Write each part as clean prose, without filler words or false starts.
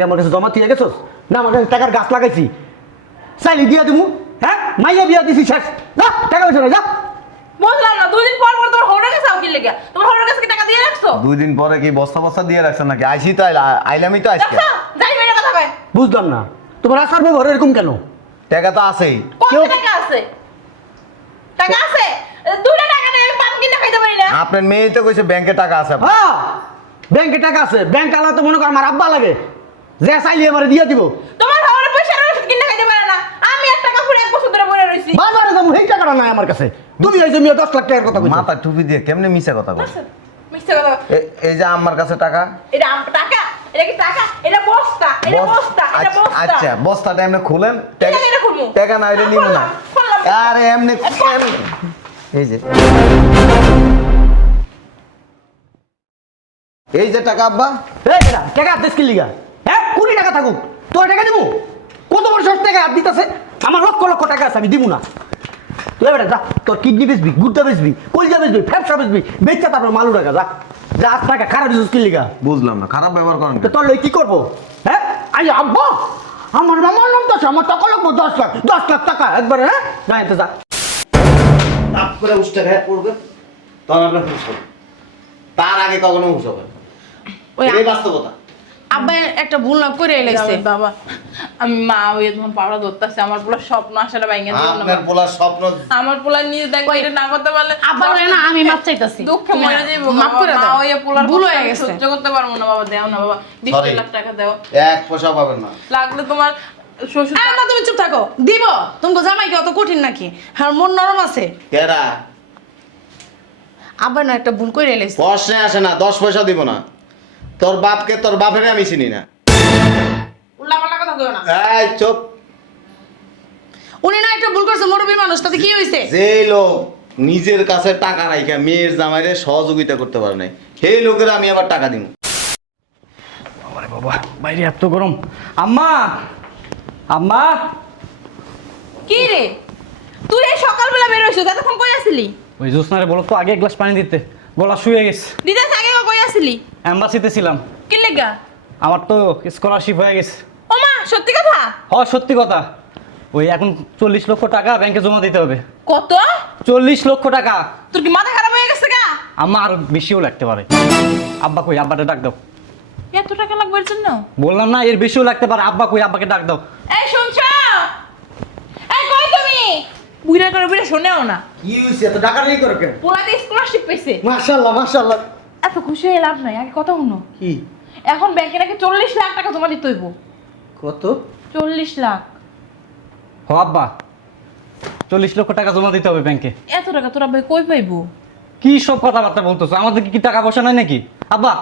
কি আমার কাছে জমা দিয়ে গেছস না আমার কাছে টাকার গাছ লাগাইছি চাইলে দিয়া দিমু হ্যাঁ মাইয়া বিয়া দিছি শেষ যা টাকা পয়সা যা বুঝলাম না 2 দিন পর পর তোর হড়ে গেছে কি লেগে তোমার হড়ে গেছে কি টাকা দিয়ে রাখছো 2 দিন পরে কি বস্তা বস্তা দিয়ে রাখছেন নাকি আইসি তো আইলামই তো আজকে যাই মেরে কথা কই বুঝলাম না তোমার আসার ব্যবহার এরকম কেন টাকা তো আছেই কত টাকা আছে টাকা আছে 2 টাকা দিয়ে আমি পান কিনে খাইতে পারি না আপনার মেয়ে তো কইছে ব্যাংকে টাকা আছে হ্যাঁ ব্যাংকে টাকা আছে ব্যাংক আলা তো মনে কর আমার আব্বা লাগে যে চাইলে আমারে দিয়ে দিব তোমার খাওয়ার পয়সা ওষুধ কিনে খাইতে পারে না আমি 1 টাকা পুরো 1 বছর ধরে পড়ে রইছি বাজারে যাবো এই টাকাটা নাই আমার কাছে তুমি এই জমি 10 লাখ টাকার কথা কইছো মাথা টুপি দিয়ে কেমনে মিছা কথা কই মিথ্যা কথা এই যে আমার কাছে টাকা এটা টাকা এটা কি টাকা এটা বস্তা এটা বস্তা এটা বস্তা আচ্ছা বস্তাটা এমনি খুলেন টাকা খুলমু টাকা না হইলে নিব না আরে এমনি এই যে টাকা আব্বা এই বেটা টাকা আদেশ কি লিগা হ্যাঁ কোটি টাকা থাকুক তোর টাকা দিব কত বড় শর্ট টাকা আর দিতেছে আমার লক্ষ লক্ষ টাকা আছে আমি দিব না তুই বেটা যা তোর কিডনি বেচবি গুড়টা বেচবি কলজা বেচবি ফ্যাপসা বেচবি বেচা তারপর মালু টাকা যা যা আজ টাকা খারাপ দিছিস কি লিগা বুঝলাম না খারাপ ব্যবহার করেন তো তোর লই কি করবো হ্যাঁ আই আব্বা আমার মামার নাম তো আমার টাকা লাগবো 10 লাখ টাকা একবারে হ্যাঁ যা এতে যা তাপ করে উষ্টা খায় পড়বে তখন আপনার হুশ হবে তার আগে কখনো হুশ হবে ওই এই বাস্তবতা আব্বা একটা ভুল না করে এলাইছে বাবা আমি মা ওই তোমার পাড়া ধরতেছে আমার পুরো স্বপ্ন আশাটা ভাঙে দিও না আপনার পোলার স্বপ্ন আমার পোলা নিজে দেখো এটা না করতে পারলে আব্বা না আমি মাপ চাইতাছি দুঃখে মরে যাইবো মাফ করে দাও ওই পোলার ভুল কষ্ট হয়ে আমি গেছে সহ্য করতে পারবো না বাবা দাও না বাবা 20 লাখ টাকা দাও এক পয়সা পাবেন না লাগলে তোমার শ্বশুর আম্মা তুমি চুপ থাকো দিব তোমাকে জামাই কি অত কঠিন নাকি আর মন নরম আছে কেডা আব্বা না একটা ভুল করে এলাইছে প্রশ্নে আসে না 10 পয়সা দিব না তোর বাপকে তোর বাপেরে আমি চিনি না উল্টাপাল্টা কথা কইও না এই চুপ উনি না একটা ভুল করছে মুরব্বী মানুষ তাতে কি হইছে যে লোক নিজের কাছে টাকা রাইখা মেয়ের জামাইরে সহযোগিতা করতে পারে নাই সেই লোকের আমি আবার টাকা দিব আরে বাবা বাইরে এত গরম আম্মা আম্মা কি রে তুই এই সকালবেলা বের হইছিস এতক্ষণ কই আছিলি ওই জোসনারে বলো তো আগে এক গ্লাস পানি দিতে গলা শুয়ে গেছে দিদা আগে কই আছিলি এম্বাসিতে ছিলাম কি লেগা আমার তো স্কলারশিপ হয়ে গেছে ও মা সত্যি কথা সত্যি কথা ওই এখন 40 লক্ষ টাকা ব্যাংকে জমা দিতে হবে কত 40 লক্ষ টাকা তোর কি মাথা খারাপ হয়ে গেছে গা আম্মা আরো বেশিও লাগতে পারে আব্বা কই আব্বাটা ডাক দাও এত টাকা লাগবে এর জন্য বললাম না এর বেশিও লাগতে পারে আব্বা কই আব্বাকে ডাক দাও এই শুনছো এই কই তুমি বুইরা করে বুইরা শুনেও না কি হইছে এত টাকা নেই করে কেন পোলাতে স্কলারশিপ পেয়েছে মাশাআল্লাহ মাশাআল্লাহ এত খুশি হয়ে লাভ নাই আগে কথা শুনো কি এখন ব্যাংকে নাকি 40 লাখ টাকা জমা দিতে হইব কত 40 লাখ আব্বা 40 লক্ষ টাকা জমা দিতে হবে ব্যাংকে এত টাকা তোরা ভাই কই পাইবো কি সব কথাবার্তা বলতেছো আমাদের কি টাকা পয়সা নাই নাকি আব্বা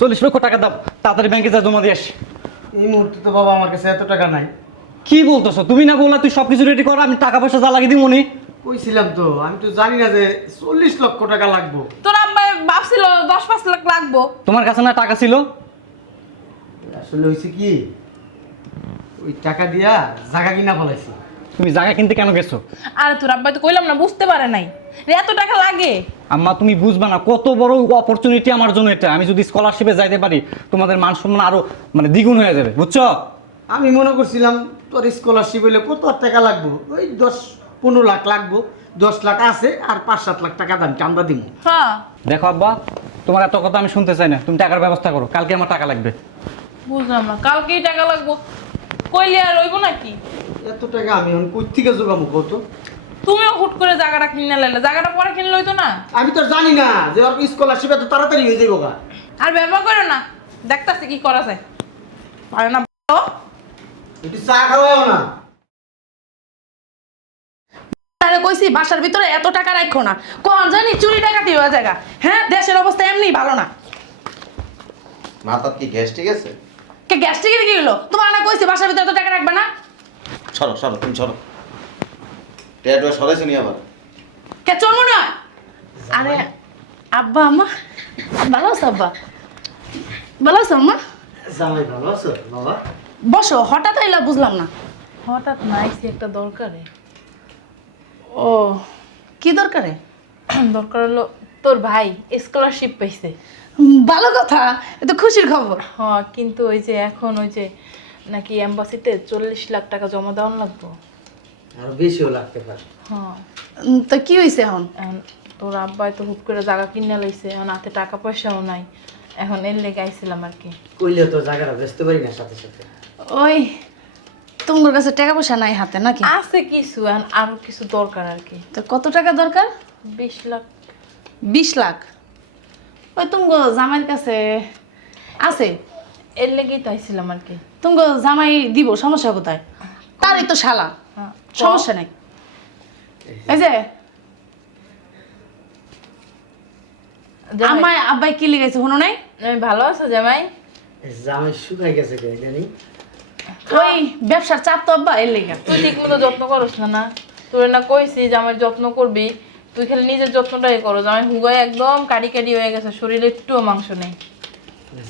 40 লক্ষ টাকা দাও তাড়াতাড়ি ব্যাংকে যা জমা দিয়ে আসি এই মুহূর্তে তো বাবা আমার কাছে এত টাকা নাই। কি বলতেছো তুমি না বললা তুই সবকিছু রেডি কর আমি টাকা পয়সা যা লাগিয়ে দিব উনি কইছিলাম তো, আমি তো জানি না যে 40 লক্ষ টাকা লাগবে। তোরা ভাবছিল 10-5 লাখ লাগবো তোমার কাছে না টাকা ছিল আসলে হইছে কি, ওই টাকা দিয়া জায়গা কিনা ফলাইছি। তুমি জায়গা কিনতে কেন গেছো আরে তোর আব্বা তো কইলাম না বুঝতে পারে নাই রে এত টাকা লাগে আম্মা তুমি বুঝবা না কত বড় অপরচুনিটি আমার জন্য এটা আমি যদি স্কলারশিপে যাইতে পারি তোমাদের মান সম্মান আরো মানে দ্বিগুণ হয়ে যাবে বুঝছো আমি মনে করছিলাম তোর স্কলারশিপ হইলে কত টাকা লাগবে, ওই 10-15 লাখ লাগবে। 10 লাখ আছে আর 5-7 লাখ টাকা দাম চান্দা দিব। হ্যাঁ দেখো আব্বা তোমার এত কথা আমি শুনতে চাই না তুমি টাকার ব্যবস্থা করো কালকে আমার টাকা লাগবে বুঝলাম না কালকেই টাকা লাগবো কইলে আর রইব নাকি এত টাকা আমি এখন কই থেকে জোগাবো কত? তুমিও হুট করে জায়গাটা কিনে লাইলে জায়গাটা পরে কিনলে হইতো না আমি তো জানি না যে ওর স্কলারশিপ এত তাড়াতাড়ি হয়ে যাবো গা। আর ব্যবহার করো না দেখতাছি কি করা যায় পারে না বলো? একটু চা খাওয়াও না। আরে কইছি বাসার ভিতরে এত টাকা রাখো না, কোন জানি চুরি ডাকাতি হয়ে জায়গা। হ্যাঁ দেশের অবস্থা এমনি ভালো না। মাথার কি গ্যাস ঠিক আছে? কে গ্যাস্ট্রিকের কি হলো? তোমার না কইছি বাসার ভিতরে এত টাকা রাখবে না। সরো সরো তুমি সরো টেটুয়া সরাইছো নি আবার কে চলবো না? আরে আব্বা আম্মা ভালো আছো? আব্বা ভালো আছো? আম্মা জামাই ভালো আছো বাবা? বসো, হঠাৎ আইলা বুঝলাম না। হঠাৎ নাইছি একটা দরকারে ও কি দরকারে? দরকার হলো তোর ভাই স্কলারশিপ পাইছে ভালো কথা, এটা খুশির খবর। হ্যাঁ কিন্তু ওই যে এখন ওই যে নাকি এম্বাসিতে 40 লাখ টাকা জমা দেওয়ান লাগবো। আর বেশিও লাগতে পারে। হ্যাঁ তো কি হয়েছে এখন? এখন তোর আব্বাই তো হুট করে জায়গা কিনে লাইছে, এখন হাতে টাকা পয়সাও নাই, এখন এর লেগে আইছিলাম আর কি। কইলে তো জায়গাটা বেচতে পারি না সাথে সাথে। ওই তোমার কাছে টাকা পয়সা নাই হাতে নাকি? আছে কিছু, এখন আরো কিছু দরকার আর কি। তো কত টাকা দরকার? 20 লাখ। 20 লাখ? ওই তোমার জামাইয়ের কাছে আছে, এর লেগেই তো আইছিলাম আর কি। তোমার জামাই দিব, সমস্যা কোথায়? তারই তো শালা, হ্যাঁ, সমস্যা নাই। এই যে জামাই, আমায় আব্বাই কি লিখেছে শুনো নাই? আমি ভালো আছো জামাই? জামাই শুকাই গেছে কে জানি। ওই ব্যবসার চাপ তো আব্বা এর লেগে। তুই ঠিক মতো যত্ন করস না না? তোর না কইছি যে আমার যত্ন করবি, তুই খালি নিজের যত্নটাই করো। জামাই হুগায় একদম কাড়ি কাড়ি হয়ে গেছে, শরীরে একটুও মাংস নেই।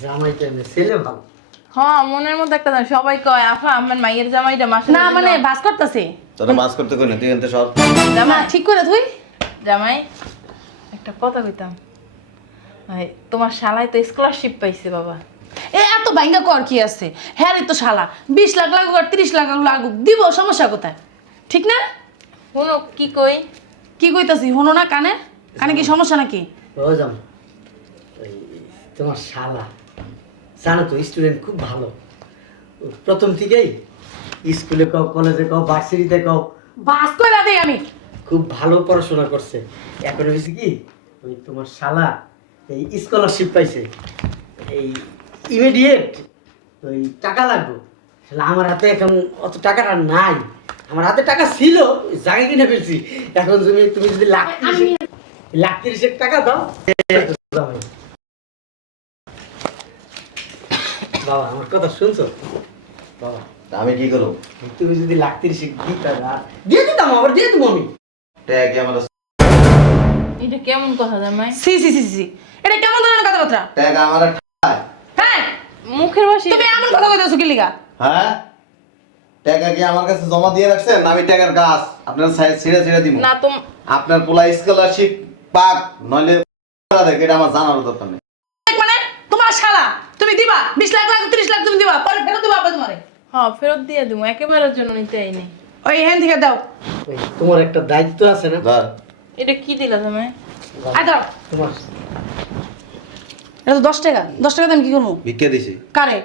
জামাই তো এমনি ছেলে ভালো। হ্যাঁ মনের মধ্যে একটা জানি, সবাই কয় আফা আমার মাইয়ের জামাইটা মাসে না মানে বাস করতেছে তোরা মাছ করতে কই না, তুই এনতে সব না, ঠিক করে তুই। জামাই একটা কথা কইতাম, এই, তোমার শালায় তো স্কলারশিপ পাইছে বাবা। এ এত ভাঙ্গা কর কি আছে? হ্যাঁ রে তো শালা 20 লাখ লাগুক আর 30 লাখ লাগুক, দিব, সমস্যা কোথায়? ঠিক না? শুনো কি কই, কি কইতাছি শুনো না? কানে কানে কি সমস্যা নাকি? ও জামাই ওই তোমার শালা জানো তো স্টুডেন্ট খুব ভালো। ও প্রথম থেকেই স্কুলে কও, কলেজে কও, ভার্সিটিতে কও, বাস কইরা দেই আমি। খুব ভালো পড়াশোনা করছে। এখন হয়েছে কি ওই তোমার শালা এই স্কলারশিপ পাইছে, এই ইমিডিয়েট ওই টাকা লাগবে। শালা আমার হাতে এখন অত টাকাটা নাই, আমার হাতে টাকা ছিল ওই জায়গা কিনে ফেলছি। এখন তুমি যদি লাখ 30 টাকা দাও। বাবা আমার কথা শুনছো বাবা? আমি কি করব? তুমি যদি লাখ 30 দিতে দিয়ে দিতাম, আবার দিয়ে দেবো আমি। টাকা কি আমার এটা কেমন কথা জামাই? সি সি সি সি, এটা কেমন ধরনের কথাবার্তা? টাকা আমার হ্যাঁ মুখের বাসি তুমি এমন কথা কইতাছো কি লিগা? হ্যাঁ টাকা কি আমার কাছে জমা দিয়ে রাখছেন? আমি টাকার গাছ আপনার ছিঁড়ে ছিঁড়ে দিব না। আপনার পোলা স্কলারশিপ পাক নইলে দেখে এটা আমার জানার দরকার নেই। মানে তোমার শালা তুমি দিবা 20 লাখ লাখ 30 লাখ তুমি দিবা, পরে ফেরত দিবা আবার তোমারে। হ্যাঁ ফেরত দিয়ে দেবো, একেবারের জন্য নিতে আইনি। ওই হ্যান থেকে দাও। ওই তোমার একটা দায়িত্ব আছে না? ধর এটা কি দিলা জামাই? আই দাও। তোমার এটা তো 10 টাকা, 10 টাকা আমি কি করবো? ভিক্ষা দিছি কারে?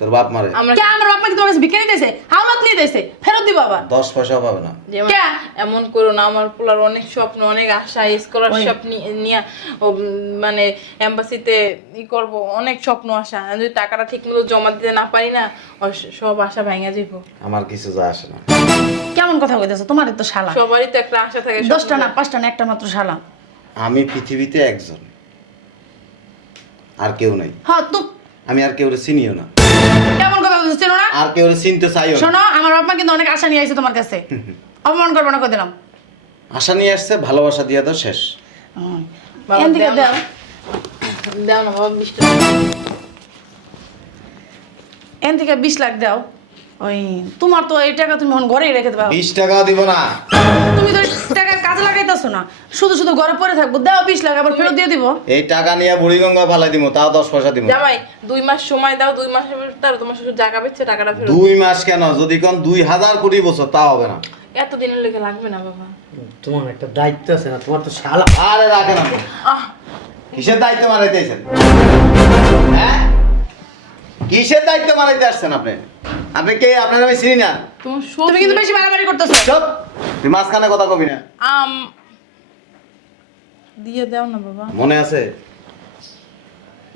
তোর বাপ মারে আমরা কে আমার বাপ মা কি তোমার কাছে ভিক্ষা নিতেছে? হাওলাত নিয়ে দিয়েছে, ফেরত দিবা আবার। 10 পয়সাও পাবে না। যেমন কে? এমন করো না, আমার পোলার অনেক স্বপ্ন অনেক আশা, স্কলারশিপ নিয়ে মানে এম্বাসিতে ই করব, অনেক স্বপ্ন আশা। আমি যদি টাকাটা ঠিক মতো জমা দিতে না পারি না, ওর সব আশা ভেঙে যাবো। আমার কিছু যায় আসে না। কেমন কথা কইতেছো? তোমার তো শালা সবারই তো একটা আশা থাকে। 10টা না 5টা না, একটা মাত্র শালা। আমি পৃথিবীতে একজন, আর কেউ নাই। হ্যাঁ তো আমি আর কেউ চিনিও না, কেমন কথা কইতেছো? চেনো না? আর কেউ চিনতে চাইও না। শোনো, আমার বাপ মা কিন্তু অনেক আশা নিয়ে আইছে তোমার কাছে, অপমান করবে না কই দিলাম। আশা নিয়ে আসছে, ভালোবাসা দিয়ে তো শেষ। বাবা, এখান থেকে দাও দাও। দাও না বাবা 20 টাকা। এখান থেকে 20 লাখ দাও। ওই তোমার তো এই টাকা তুমি এখন ঘরেই রেখে দেবা। 20 টাকাও দিব না। তুমি তো টাকা কাজে লাগাইতেছো না, শুধু শুধু ঘরে পড়ে থাকবো। দাও 20 লাখ, আবার ফেরত দিয়ে দিব। এই টাকা নিয়ে বুড়িগঙ্গা ফালাই দিব, তাও 10 পয়সা দিব। জামাই 2 মাস সময় দাও, 2 মাসের ভিতরে তোমার শ্বশুর জায়গা বেচছে, টাকাটা ফেরত। 2 মাস কেন, যদি কোন 2000 কোটি বছর তাও হবে না। এত দিনের লেগে লাগবে না বাবা। তোমার একটা দায়িত্ব আছে না? তোমার তো শালা। আরে রাখেন আপনি। আহ কিসের দায়িত্ব মারাইতেছেন? হ্যাঁ কিসের দায়িত্ব মারাইতে আসছেন আপনি? আপনি কে? আপনার আমি চিনি না। তোমার তুমি কিন্তু বেশি বাড়াবাড়ি করতেছো। চুপ, তুই মাঝখানে কথা কবি না। দিয়ে দাও না বাবা। মনে আছে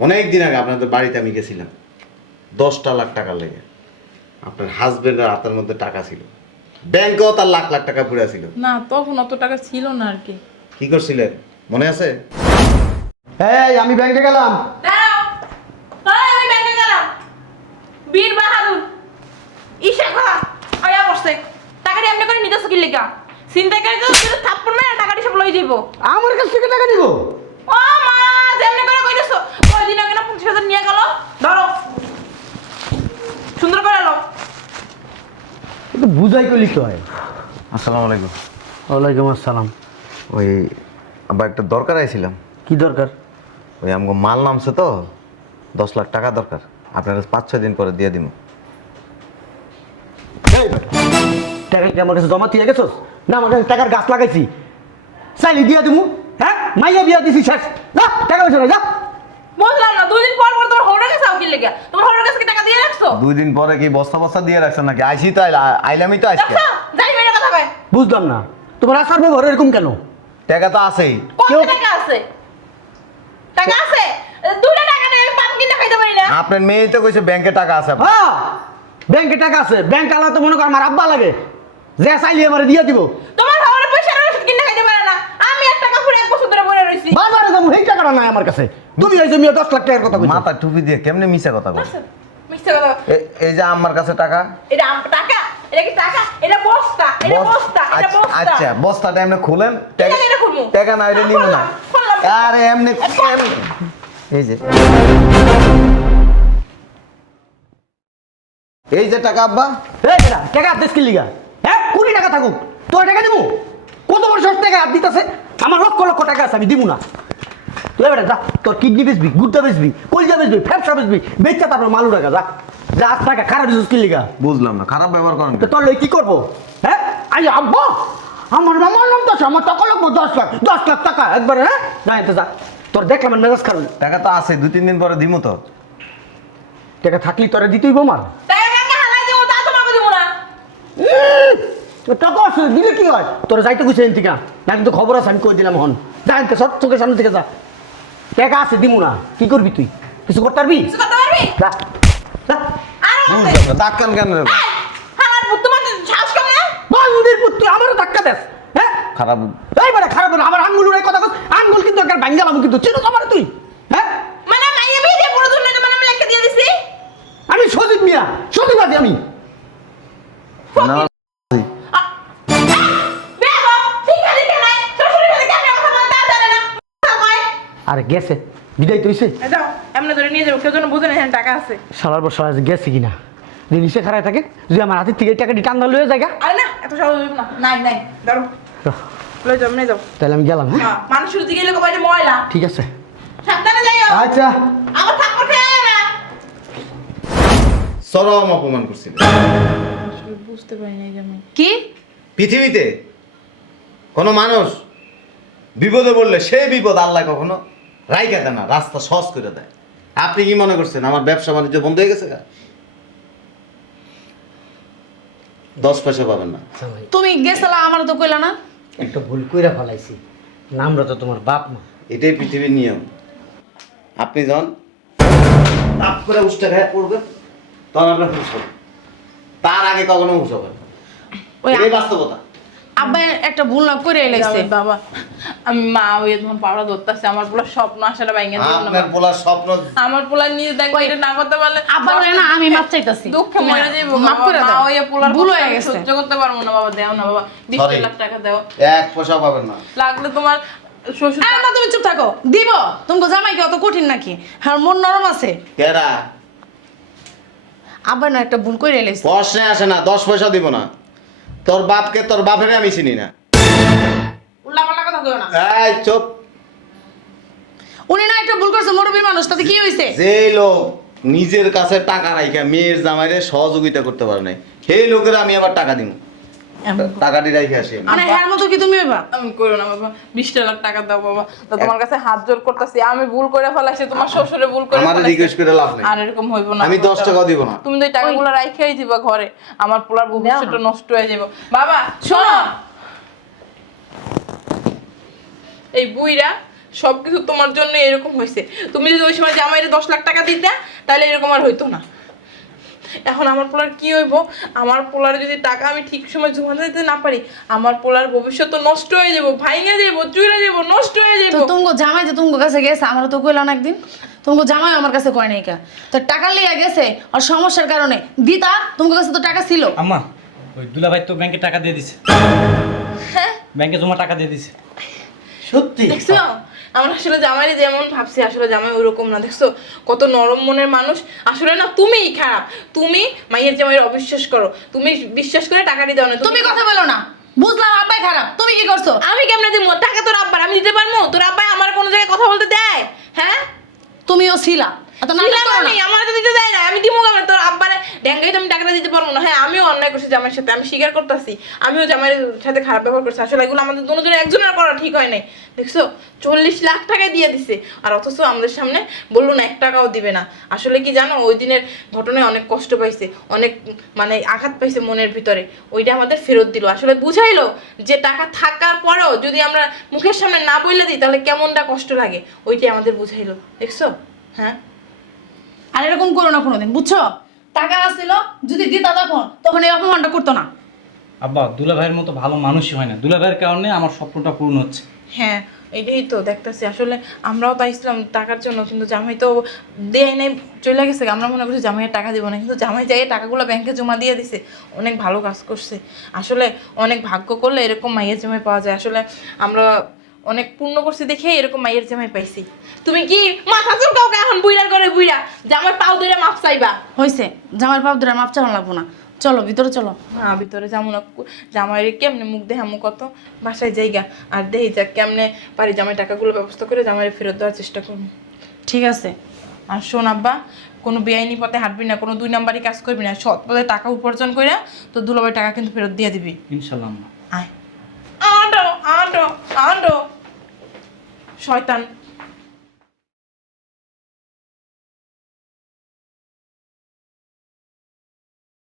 অনেক দিন আগে আপনাদের বাড়িতে আমি গেছিলাম 10টা লাখ টাকা লেগে। আপনার হাজবেন্ডের হাতের মধ্যে টাকা ছিল, ব্যাংকেও তার লাখ লাখ টাকা পড়ে ছিল। না তখন অত টাকা ছিল না আর কি। কি করছিলেন মনে আছে? এই আমি ব্যাংকে গেলাম। দাঁড়াও, দাঁড়াও, আমি ব্যাংকে গেলাম। বীর বাহাদুর ঈশা খা আয়া বসে টাকাটা এমনি করে নিতেছ কি লেগা? চিন্তা করে তো শুধু থাপ্পড় মেরে টাকাটা সব লই যাইবো। আমার কাছ থেকে টাকা নিব? ও মা, যেমনি করে কইতেছ। কয়দিন আগে না 50,000 নিয়ে গেল। ধরো, সুন্দর করে লো। একটু বুঝাই করলি তো হয়। আসসালামু আলাইকুম। ওয়ালাইকুম আসসালাম। ওই আবার একটা দরকার আইছিলাম। কি দরকার? ওই আমাকে মাল নামছে তো 10 লাখ টাকা দরকার, আপনার 5-6 দিন পরে দিয়ে দিব। এই বেটা, টাকা কি আমার কাছে জমা দিয়ে গেছস না আমার কাছে টাকার গাছ লাগাইছি চাইলে দিয়া দিমু? হ্যাঁ মাইয়া বিয়া দিছি শেষ, যা টাকা পয়সা নাই, যা। বুঝলাম না, 2 দিন পর পর তোমার হোটেল কাছে কি লেগে? তোমার হোটেল কাছে কি টাকা দিয়ে রাখছো? 2 দিন পরে কি বস্তা বস্তা দিয়ে রাখছেন নাকি? আইসি তো আইলামই তো আজকে। দেখছো? যাই মেরে কথা কয়। বুঝলাম না তোমার আসার ব্যবহার এরকম কেন? টাকা তো আছেই। কত টাকা আছে? টাকা আছে? 2টা টাকা দিয়ে আমি পান কিনে খাইতে পারি না। আপনার মেয়ে তো কইছে ব্যাংকে টাকা আছে আপনার। হ্যাঁ ব্যাংকে টাকা আছে, ব্যাংক আলা তো মনে কর আমার আব্বা লাগে, যে চাইলে এবারে দিয়ে দিব। তোমার খাবারের পয়সা আর ওষুধ কিনে খাইতে পারে না। আমি 1 টাকা পুরো 1 বছর ধরে পড়ে রইছি। বাজারে যাবো সেই টাকাটা নাই আমার কাছে, তুমি হয়েছে মিয়া 10 লাখ টাকার কথা বলছো। মাথা টুপি দিয়ে কেমনে মিছা কথা বল? মিথ্যা কথা। এই যে আমার কাছে টাকা। এটা টাকা? এটা কি টাকা? এটা বস্তা, এটা বস্তা, এটা বস্তা। আচ্ছা বস্তাটা এমনি খুলেন, টাকা এটা খুলমু। টাকা না হইলে নিব না। খুললাম। আরে এমনি এই যে টাকা আব্বা। এই বেটা টাকা আদেশ কি লিগা? হ্যাঁ কোটি টাকা থাকুক তোর টাকা দিব? কত বড় শর্ট টাকা হাত দিতেছে, আমার লক্ষ লক্ষ টাকা আছে আমি দিব না। তুই বেটা যা, তোর কিডনি বেচবি, গুড়টা বেচবি, কলজা বেচবি, ফ্যাপসা বেচবি, বেচা তারপর মালু টাকা যা। যা আজ টাকা খারাপ দিছিস কি লিগা? বুঝলাম না, খারাপ ব্যবহার করেন। তো তোর লই কি করবো? হ্যাঁ আই আব্বা আমার মামার নাম তো আছে, আমার টাকা লাগবো 10 লাখ টাকা একবারে। হ্যাঁ না এতে যা, তোর দেখলাম মেজাজ খারাপ। টাকা তো আছে, 2-3 দিন পরে দিমু তো। টাকা থাকলি তোরা দিতেই আমার টাকা কাকে হালাই দেবো তা তোমাকে দেবো না। টাকা আছে দিলে কি হয়? তোরা যাইতে গুছে এন থেকে না, কিন্তু খবর আছে আমি কই দিলাম হন। যা এনতে সব চোখের সামনে থেকে যা, টাকা আছে দিমু না। কি করবি তুই? কিছু করতে পারবি? কিছু করতে পারবি? যা যা। আর বুঝলাম না, টাক্কান কেন রে? হালার ভূত, তোমার সাহস কম না? বন্দির পুত্র আমারও ধাক্কা দেস। হ্যাঁ খারাপ এই বেটা খারাপ না, আমার আঙ্গুল উড়ে কথা কস, আঙ্গুল কিন্তু একবার ভাঙ্গালাম কিন্তু চিনো তো আমার তুই। হ্যাঁ মানে মাইয়া বিয়ে দিয়ে পুরো দুনিয়াতে মানে আমি লেখা দিয়ে দিছি। আমি সজীব মিয়া, সজীবাদী আমি। না, বেগো শিক্ষা দিতে নাই, শ্বশুরের সাথে কেমন কথা বলতে তা জানে না। কয় আরে গেছে বিদায় তো হইছে। যাও এমনি ধরে নিয়ে যাবো, কেউ যেন বুঝে না এখানে টাকা আছে। সালার বছর আজ গেছে কিনা নিচে খারায় থাকে, যদি আমার হাতের থেকে টাকাটি টান্দা লয়ে জায়গা। আরে না এত সহজ হইব না। নাই নাই ধরো লই যাও, নিয়ে যাও। তাহলে আমি গেলাম। হ্যাঁ হ্যাঁ মানুষের দিকে গেলে কবাইতে ময়লা। ঠিক আছে সাবধানে যাইও। আচ্ছা। আমার থাপ্পড় খেয়ে না। চরম অপমান করছিল। বুঝতে পারি না এই আমি। কি? পৃথিবীতে কোনো মানুষ বিপদে পড়লে সেই বিপদ আল্লাহ কখনো রাইখা দেয় না, রাস্তা সহজ করে দেয়। আপনি কি মনে করছেন আমার ব্যবসা বাণিজ্য বন্ধ হয়ে গেছে? 10 পয়সা পাবেন না। তুমি গেছলা আমার তো কইলা না? একটা ভুল কইরা ফেলাইছি, নামরা তো তোমার বাপ মা। এটাই পৃথিবীর নিয়ম। আপনি যখন তাপ করে উষ্টা খায় পড়বেন তখন আপনার হুঁশ হবে, তার আগে কখনো হুঁশ হবে না। ওই এটাই বাস্তবতা। আব্বা একটা ভুল না করে এলাইছে। বাবা আমি মা ওই তোমার পাড়া ধরতেছে, আমার পুরো স্বপ্ন আশাটা ভাঙিয়ে দিও না। আপনার পোলার স্বপ্ন আমার পোলা নিজে দেখো এটা না করতে পারলে আব্বা কই না আমি মাপ চাইতাছি। দুঃখে মরে যাইবো। মাফ করে দাও। ওই পোলার ভুল কষ্ট হয়ে আমি গেছে। সহ্য করতে পারবো না বাবা, দাও না বাবা, 20 Sorry. লাখ টাকা দাও। 1 পয়সা পাবেন না। লাগলে তোমার শ্বশুর আরে মা তুমি চুপ থাকো। দিব তোমাকে জামাই কি অত কঠিন নাকি? আর মন নরম আছে। কেডা? আব্বা না একটা ভুল করে এলাইছে। প্রশ্নে আসে না, 10 পয়সা দিব না। তোর বাপকে তোর বাপেরে আমি চিনি না। উল্টাপাল্টা কথা কইও না। এই চুপ। উনি না একটা ভুল করছে, মুরব্বী মানুষ, তাতে কি হইছে? যে লোক নিজের কাছে টাকা রাইখা মেয়ের জামাইরে সহযোগিতা করতে পারে নাই, সেই লোকের আমি আবার টাকা দিব। টাকাটি রাইখা আসি আমি। মানে এর মতো কি তুমি হইবা? আমি করো না বাবা, 20 লাখ টাকা দাও বাবা। তো তোমার কাছে হাত জোর করতেছি, আমি ভুল করে ফেলাইছি, তোমার শ্বশুরে ভুল করে আমারে ফেলাইছে। রিকোয়েস্ট করে লাভ নেই। আর এরকম হইব না। আমি 10 টাকাও দিব না। তুমি তো এই টাকাগুলো রাইখাই দিবা ঘরে, আমার পোলার ভবিষ্যৎটা নষ্ট হয়ে যাবে। বাবা শোনো, এই বুইরা সবকিছু তোমার জন্য এরকম হয়েছে। তুমি যদি ওই সময় জামাইরে 10 লাখ টাকা দিতে তাহলে এরকম আর হইতো না। এখন আমার পোলার কি হইব? আমার পোলারে যদি টাকা আমি ঠিক সময় জমা দিতে না পারি, আমার পোলার ভবিষ্যৎ তো নষ্ট হয়ে যাবো, ভাইঙা যাবো, চুইরা যাবো, নষ্ট হয়ে তো যাবো। তোমাকে জামাই যে তোমাকে কাছে গেছে আমার তো কইলা না একদিন। তোমাকে জামাই আমার কাছে কয় নাই কা। তো টাকা লিয়া গেছে আর সমস্যার কারণে দিতা, তোমাকে কাছে তো টাকা ছিল। আম্মা ওই দুলাভাই তো ব্যাংকে টাকা দিয়ে দিছে, ব্যাংকে জমা টাকা দিয়ে দিছে। সত্যি দেখছো আমরা আসলে জামাইরে যেমন ভাবছি, আসলে জামাই ওরকম না। দেখছো কত নরম মনের মানুষ। আসলে না তুমিই খারাপ, তুমি মাইয়ের জামাইয়ের অবিশ্বাস করো, তুমি বিশ্বাস করে টাকাটি দাও না। তুমি কথা বলো না। বুঝলাম আব্বাই খারাপ, তুমি কি করছো? আমি কেমনে দিব টাকা? তোর আব্বার আমি দিতে পারবো? তোর আব্বাই আমার কোনো জায়গায় কথা বলতে দেয়? হ্যাঁ, তুমিও ছিলা এত নাটক ছিলাম করো না। আমি, আমার তো দিতে দেয় না। আমি দিব কেমন? তোর আব্বারে ড্যাঙ্গাই তো আমি টাকাটা দিতে পারবো না। হ্যাঁ, আমিও অন্যায় করছি জামাইয়ের সাথে, আমি স্বীকার করতেছি। আমিও জামাইয়ের সাথে খারাপ ব্যবহার করছি। আসলে এগুলো আমাদের দুজনের একজনের করা ঠিক হয় নাই। দেখছো, 40 লাখ টাকা দিয়ে দিছে, আর অথচ আমাদের সামনে বললো না 1 টাকাও দিবে না। আসলে কি জানো, ওই দিনের ঘটনায় অনেক কষ্ট পাইছে, অনেক মানে আঘাত পাইছে মনের ভিতরে। ওইটা আমাদের ফেরত দিল। আসলে বুঝাইলো যে টাকা থাকার পরেও যদি আমরা মুখের সামনে না বইলে দিই তাহলে কেমনটা কষ্ট লাগে, ওইটাই আমাদের বুঝাইলো। দেখছো? হ্যাঁ, আর এরকম করো না কোনোদিন, বুঝছো? টাকা আসছিল যদি দিতা তখন এই অপমানটা করতো না। আব্বা দুলাভাইয়ের মতো ভালো মানুষই হয় না, দুলাভাইয়ের কারণে আমার স্বপ্নটা পূর্ণ হচ্ছে। হ্যাঁ, এটাই তো দেখতেছি। আসলে আমরাও তাইছিলাম টাকার জন্য, কিন্তু জামাই তো দেয় নাই, চলে গেছে। আমরা মনে করছি জামাইয়ের টাকা দিব না, কিন্তু জামাই যাই টাকাগুলো ব্যাংকে জমা দিয়ে দিছে। অনেক ভালো কাজ করছে। আসলে অনেক ভাগ্য করলে এরকম মাইয়ের জামাই পাওয়া যায়। আসলে আমরা অনেক পূর্ণ করছি দেখে এরকম মাইয়ের জামাই পাইছি। তুমি কি মাথা চুলকাও এখন বুইড়ার করে বুইড়া জামার পাও ধরে মাপ চাইবা? হয়েছে, জামার বাপ ধরে মাপ চালানো লাগবো না, চলো ভিতরে চলো। হ্যাঁ, ভিতরে যাবো না। জামাইয়ের কেমনে মুখ দেখামু কত, বাসায় জায়গা আর দেহি যাক কেমনে পারি জামাই টাকাগুলো ব্যবস্থা করে জামাইয়ের ফেরত দেওয়ার চেষ্টা করবো। ঠিক আছে। আর শোন আব্বা, কোনো বেআইনি পথে হাঁটবি না, কোনো 2 নাম্বারই কাজ করবি না। সৎ পথে টাকা উপার্জন করে তো দুলাভাই টাকা কিন্তু ফেরত দিয়ে দিবি। ইনশাল্লাহ আম্মা। আয়, আটো আটো আটো, শয়তান।